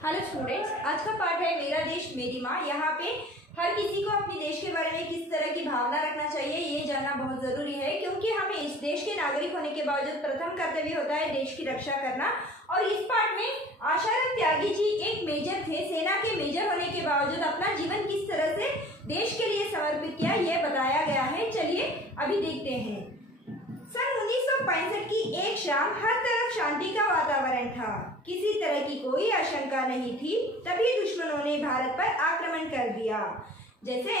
Hello students, आज का पाठ है मेरा देश मेरी माँ। यहाँ पे हर किसी को अपने देश के बारे में किस तरह की भावना रखना चाहिए ये जानना बहुत जरूरी है, क्योंकि हमें इस देश के नागरिक होने के बावजूद प्रथम कर्तव्य होता है देश की रक्षा करना। और इस पाठ में आशाराम त्यागी जी एक मेजर थे। सेना के मेजर होने के बावजूद अपना जीवन किस तरह से देश के लिए समर्पित किया यह बताया गया है। चलिए अभी देखते हैं। सन 1965 की एक शाम हर तरफ शांति का वातावरण था। किसी तरह की कोई आशंका नहीं थी। तभी दुश्मनों ने भारत पर आक्रमण कर दिया। जैसे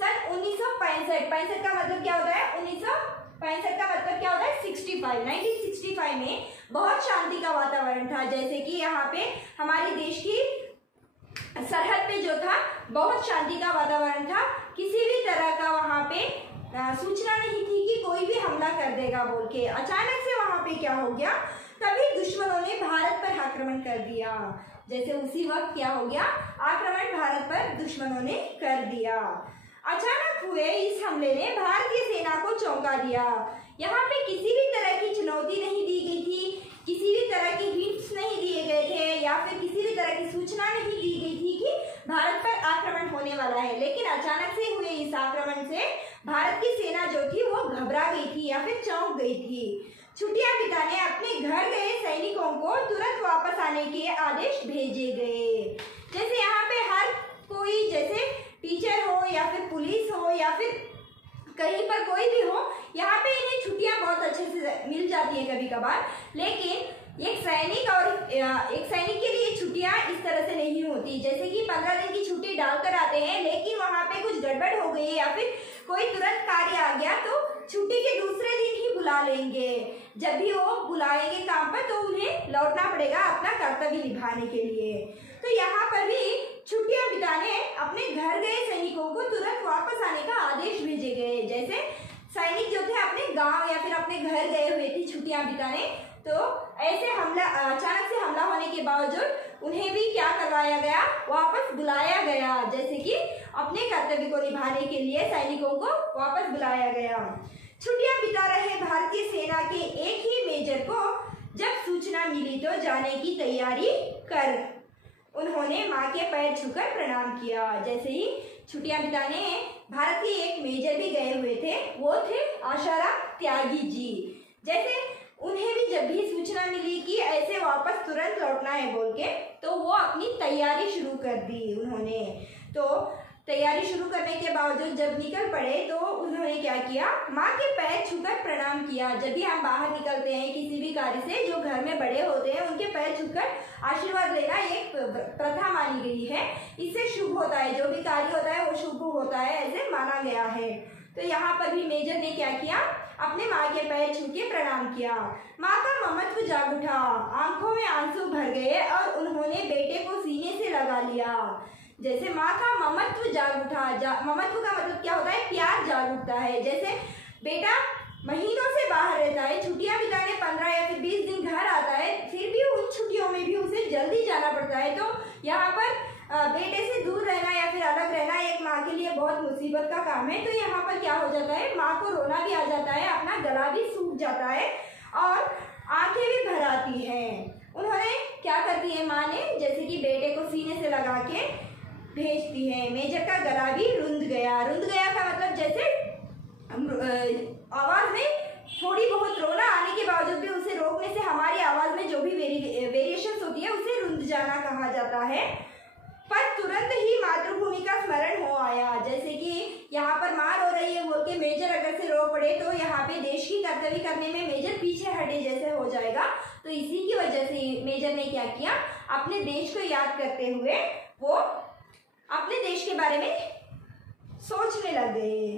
सन 1965 का मतलब क्या होता है? 1965 का मतलब क्या होता है? 1965 में बहुत शांति का वातावरण था। जैसे कि यहाँ पे हमारे देश की सरहद पे जो था बहुत शांति का वातावरण था। किसी भी तरह का वहाँ पे सूचना नहीं थी कि कोई भी हमला कर देगा बोल के। अचानक से वहां पे क्या हो गया? तभी दुश्मनों ने भारत पर आक्रमण कर दिया। जैसे उसी वक्त क्या हो गया? आक्रमण भारत पर दुश्मनों ने कर दिया। अचानक हुए इस हमले ने भारतीय सेना को चौंका दिया। यहाँ पे किसी भी तरह की चुनौती नहीं दी गई थी, किसी भी तरह की हिंट्स नहीं दिए गए थे या फिर किसी भी तरह की सूचना नहीं दी गई थी कि भारत पर आक्रमण होने वाला है। लेकिन अचानक से हुए इस आक्रमण से भारत की सेना जो थी वो घबरा गई थी या फिर चौंक गई थी। छुट्टियां बिताने अपने घर गए सैनिकों को तुरंत वापस आने के आदेश भेजे गए। जैसे यहाँ पे हर कोई, जैसे टीचर हो या फिर पुलिस हो या फिर कहीं पर कोई भी हो, यहाँ पे इन्हें छुट्टियां बहुत अच्छे से मिल जाती है कभी कभार। लेकिन एक सैनिक के लिए छुट्टियां इस तरह से नहीं होती। जैसे कि 15 दिन की छुट्टी डालकर आते हैं, लेकिन वहाँ पे कुछ गड़बड़ हो गई या फिर कोई तुरंत कार्य आ गया तो छुट्टी के दूसरे दिन ही बुला लेंगे। जब भी वो बुलाएंगे काम पर तो उन्हें लौटना पड़ेगा अपना कर्तव्य निभाने के लिए। तो यहाँ पर भी छुट्टियां बिताने अपने घर गए सैनिकों को तुरंत वापस आने का आदेश भेजे गए। जैसे सैनिक जो थे अपने गांव या फिर अपने घर गए हुए थे छुट्टियां बिताने, तो ऐसे अचानक से हमला होने के बावजूद उन्हें भी क्या करवाया गया? वापस बुलाया गया। जैसे कि अपने कर्तव्य को निभाने के लिए सैनिकों को वापस बुलाया गया। छुट्टियां बिता रहे भारतीय सेना के एक ही मेजर को जब सूचना मिली तो जाने की तैयारी कर उन्होंने माँ के पैर छूकर प्रणाम किया। जैसे ही छुट्टियां बिताने भारत के एक मेजर भी गए हुए थे, वो थे आशाराम त्यागी जी। जैसे उन्हें भी जब भी सूचना मिली कि ऐसे वापस तुरंत लौटना है बोल के, तो वो अपनी तैयारी शुरू कर दी उन्होंने। तो तैयारी शुरू करने के बावजूद जब निकल पड़े तो उन्होंने क्या किया? माँ के पैर छूकर प्रणाम किया। जब भी हम बाहर निकलते हैं किसी भी कार्य से, जो घर में बड़े होते हैं उनके पैर छूकर आशीर्वाद लेना एक प्रथा मानी गई है। इससे शुभ होता है, जो भी कार्य होता है वो शुभ होता है, ऐसे माना गया है। तो यहाँ पर भी मेजर ने क्या किया? अपने माँ के पैर छू के प्रणाम किया। माँ का ममत्व जाग उठा, आंखों में आंसू भर गए और उन्होंने बेटे को सीने से लगा लिया। जैसे माँ का ममत्व जाग उठा। ममत्व का मतलब क्या होता है? प्यार जाग उठता है। जैसे बेटा महीनों से बाहर रहता है, छुट्टियां बिताने 15 या फिर 20 दिन घर आता है, फिर भी उन छुट्टियों में भी उसे जल्दी जाना पड़ता है। तो यहाँ पर बेटे से दूर रहना या फिर अलग रहना एक माँ के लिए बहुत मुसीबत का काम है। तो यहाँ पर क्या हो जाता है? माँ को रोना भी आ जाता है, अपना गला भी सूख जाता है और आंखें भी भर आती हैं। उन्होंने क्या करती है माँ ने? जैसे कि बेटे को सीने से लगा के भेजती है। मेजर का गला भी रुंध गया। रुंध गया का मतलब जैसे आवाज में थोड़ी बहुत रोना आने के बावजूद भी उसे रोकने से हमारी आवाज में जो भी वेरिएशंस होती है उसे रुंध जाना कहा जाता है। पर तुरंत ही मातृभूमि का स्मरण हो आया। जैसे कि यहाँ पर माँ रो रही है बोल के मेजर अगर से रो पड़े तो यहाँ पे देश की कर्तव्य करने में मेजर पीछे हटे जैसे हो जाएगा। तो इसी की वजह से मेजर ने क्या किया? अपने देश को याद करते हुए वो अपने देश के बारे में सोचने लग गए।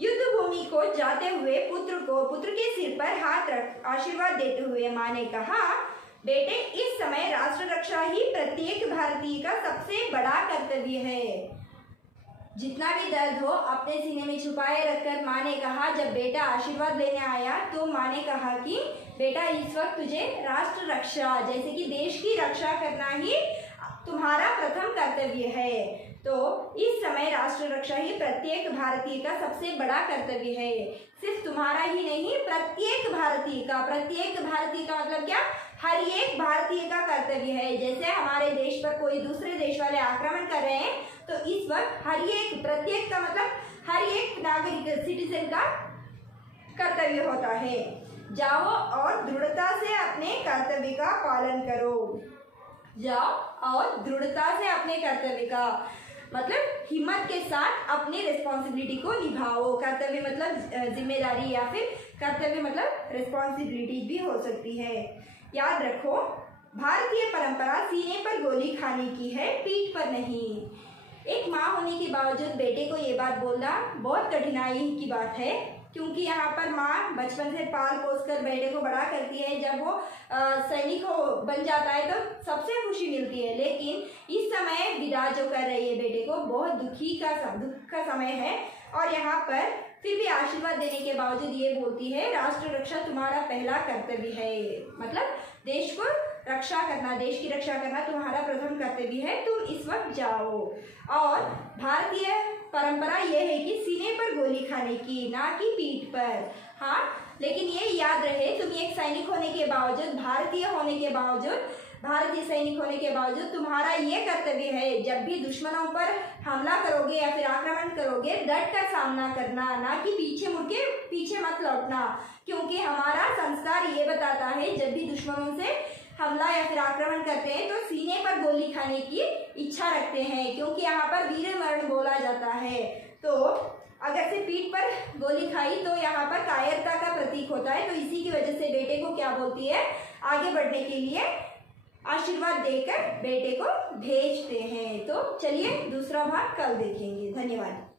युद्ध भूमि को जाते हुए पुत्र के सिर पर हाथ रख आशीर्वाद देते हुए माँ ने कहा, बेटे इस समय राष्ट्र रक्षा ही प्रत्येक भारतीय का सबसे बड़ा कर्तव्य है। जितना भी दर्द हो अपने सीने में छुपाए रखकर माँ ने कहा। जब बेटा आशीर्वाद लेने आया तो माँ ने कहा कि बेटा इस वक्त तुझे राष्ट्र रक्षा, जैसे कि देश की रक्षा करना ही तुम्हारा प्रथम कर्तव्य है। तो इस समय राष्ट्र रक्षा ही प्रत्येक भारतीय का सबसे बड़ा कर्तव्य है। सिर्फ तुम्हारा ही नहीं, प्रत्येक भारतीय का। प्रत्येक भारतीय का मतलब क्या? हर एक भारतीय का कर्तव्य है। जैसे हमारे देश पर कोई दूसरे देश वाले आक्रमण कर रहे हैं तो इस वक्त हर एक, प्रत्येक का मतलब हर एक नागरिक, सिटीजन का कर्तव्य होता है। जाओ और दृढ़ता से अपने कर्तव्य का पालन करो। जाओ और दृढ़ता से अपने कर्तव्य का मतलब हिम्मत के साथ अपनी रिस्पॉन्सिबिलिटी को निभाओ। कर्तव्य मतलब जिम्मेदारी या फिर कर्तव्य मतलब रिस्पॉन्सिबिलिटी भी हो सकती है। याद रखो, भारतीय परंपरा सीने पर गोली खाने की है, पीठ पर नहीं। एक माँ होने के बावजूद बेटे को ये बात बोलना बहुत कठिनाई की बात है, क्योंकि यहाँ पर माँ बचपन से पाल पोस कर बेटे को बड़ा करती है। जब वो सैनिक बन जाता है तो सबसे खुशी मिलती है, लेकिन इस समय विदा जो कर रही है बेटे को, बहुत दुख का समय है। और यहाँ पर फिर भी आशीर्वाद देने के बावजूद ये बोलती है, राष्ट्र रक्षा तुम्हारा पहला कर्तव्य है। मतलब देश को रक्षा करना, देश की रक्षा करना तुम्हारा प्रथम कर्तव्य है। तुम इस वक्त जाओ। और भारतीय परंपरा यह है कि सीने पर गोली खाने की, ना कि पीठ पर। हाँ, लेकिन ये याद रहे, तुम एक सैनिक होने के बावजूद, भारतीय होने के बावजूद, भारतीय सैनिक होने के बावजूद तुम्हारा ये कर्तव्य है, जब भी दुश्मनों पर हमला करोगे या फिर आक्रमण करोगे, डट कर सामना करना, ना कि पीछे मुड़ के पीछे मत लौटना। क्योंकि हमारा संस्कार ये बताता है, जब भी दुश्मनों से हमला या फिर आक्रमण करते हैं तो सीने पर गोली खाने की इच्छा रखते हैं, क्योंकि यहाँ पर वीर मरण बोला जाता है। तो अगर से पीठ पर गोली खाई तो यहाँ पर कायरता का प्रतीक होता है। तो इसी की वजह से बेटे को क्या बोलती है, आगे बढ़ने के लिए आशीर्वाद देकर बेटे को भेजते हैं। तो चलिए दूसरा भाग कल देखेंगे। धन्यवाद।